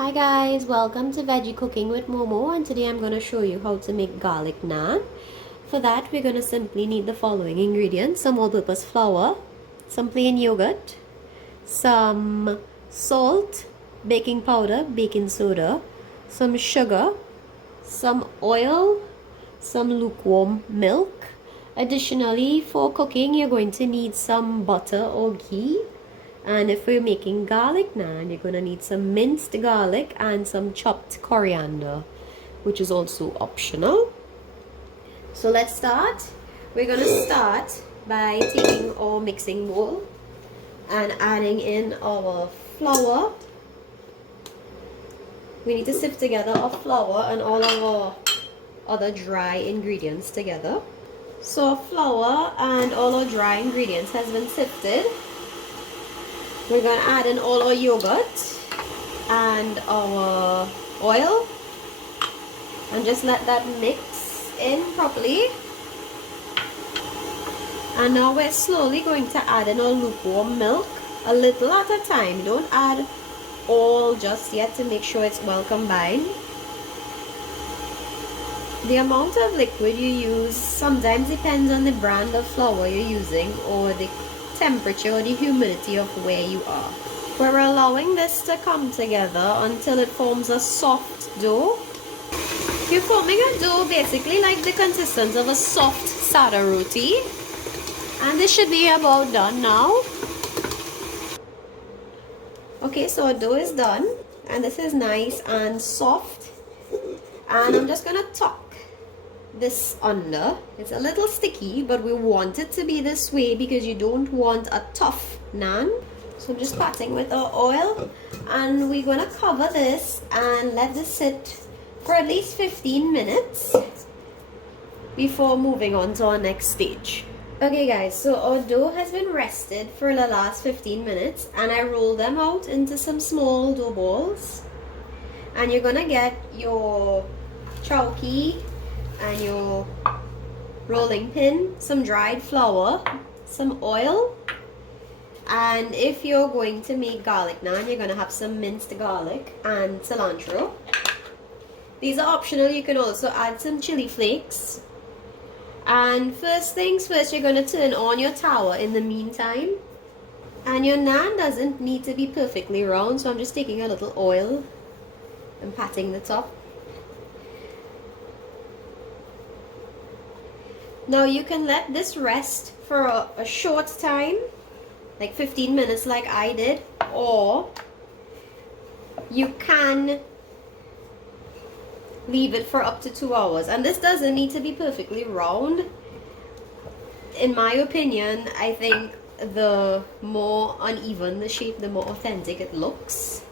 Hi guys, welcome to Veggie Cooking with Momo, and today I'm going to show you how to make garlic naan. For that we're going to simply need the following ingredients: some all-purpose flour, some plain yogurt, some salt, baking powder, baking soda, some sugar, some oil, some lukewarm milk. Additionally, for cooking you're going to need some butter or ghee. And if we're making garlic naan, you're going to need some minced garlic and some chopped coriander, which is also optional. So let's start. We're going to start by taking our mixing bowl and adding in our flour. We need to sift together our flour and all of our other dry ingredients together. So our flour and all our dry ingredients has been sifted. We're going to add in all our yogurt and our oil and just let that mix in properly. And now we're slowly going to add in our lukewarm milk, a little at a time. Don't add all just yet, to make sure it's well combined. The amount of liquid you use sometimes depends on the brand of flour you're using or the temperature or the humidity of where you are. We're allowing this to come together until it forms a soft dough. You're forming a dough basically like the consistency of a soft sada roti, and this should be about done now. Okay, so our dough is done and this is nice and soft, and I'm just gonna tuck this under. It's a little sticky, but we want it to be this way because you don't want a tough naan. So I'm just patting with our oil, and we're gonna cover this and let this sit for at least 15 minutes before moving on to our next stage. Okay guys, so our dough has been rested for the last 15 minutes, and I rolled them out into some small dough balls. And you're gonna get your chowkey and your rolling pin, some dried flour, some oil, and if you're going to make garlic naan, you're going to have some minced garlic and cilantro. These are optional. You can also add some chili flakes. And first things first, you're going to turn on your tower in the meantime. And your naan doesn't need to be perfectly round, so I'm just taking a little oil and patting the top. Now you can let this rest for a short time, like 15 minutes like I did, or you can leave it for up to 2 hours. And this doesn't need to be perfectly round. In my opinion, I think the more uneven the shape, the more authentic it looks.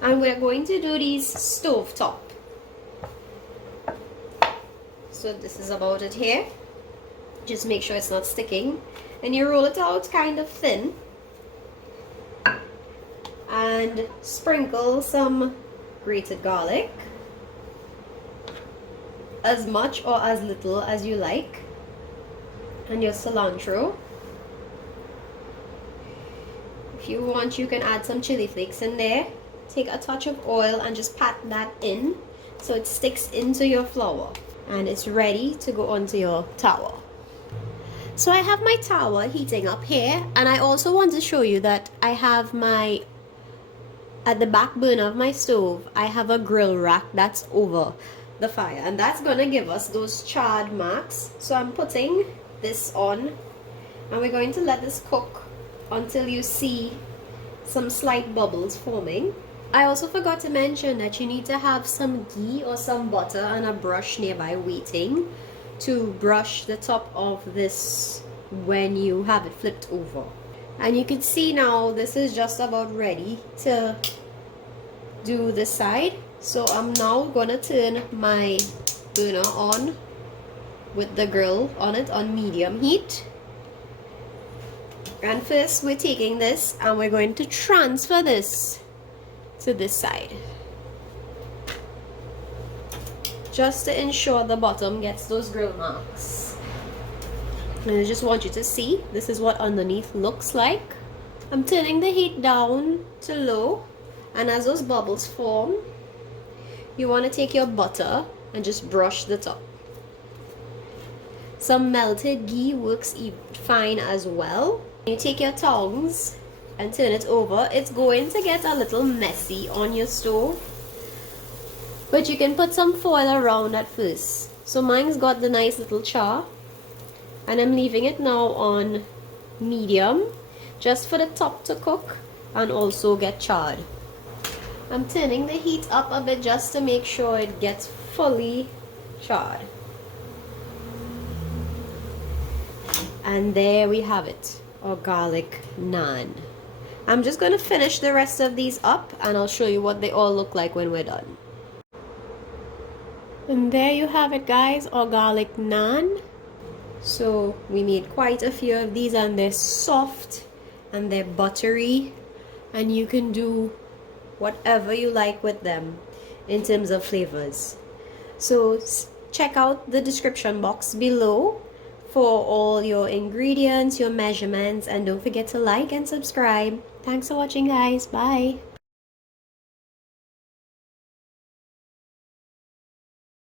And we're going to do these stovetop. So this is about it here. Just make sure it's not sticking. And you roll it out kind of thin. And sprinkle some grated garlic. As much or as little as you like. And your cilantro. If you want, you can add some chili flakes in there. Take a touch of oil and just pat that in so it sticks into your flour. And it's ready to go onto your tower. So I have my tower heating up here, and I also want to show you that I have at the back burner of my stove, I have a grill rack that's over the fire, and that's gonna give us those charred marks. So I'm putting this on, and we're going to let this cook until you see some slight bubbles forming. I also forgot to mention that you need to have some ghee or some butter and a brush nearby waiting to brush the top of this when you have it flipped over. And you can see now this is just about ready to do this side. So I'm now gonna turn my burner on with the grill on it on medium heat. And first we're taking this and we're going to transfer this to this side, just to ensure the bottom gets those grill marks. And I just want you to see this is what underneath looks like. I'm turning the heat down to low And as those bubbles form, you want to take your butter and just brush the top. Some melted ghee works fine as well. You take your tongs and turn it over. It's going to get a little messy on your stove, but you can put some foil around at first. So mine's got the nice little char, and I'm leaving it now on medium just for the top to cook and also get charred. I'm turning the heat up a bit just to make sure it gets fully charred. And there we have it, our garlic naan. I'm just going to finish the rest of these up and I'll show you what they all look like when we're done. And there you have it, guys, our garlic naan. So we made quite a few of these and they're soft and they're buttery, and you can do whatever you like with them in terms of flavors. So check out the description box below for all your ingredients, your measurements, and don't forget to like and subscribe. Thanks for watching, guys. Bye.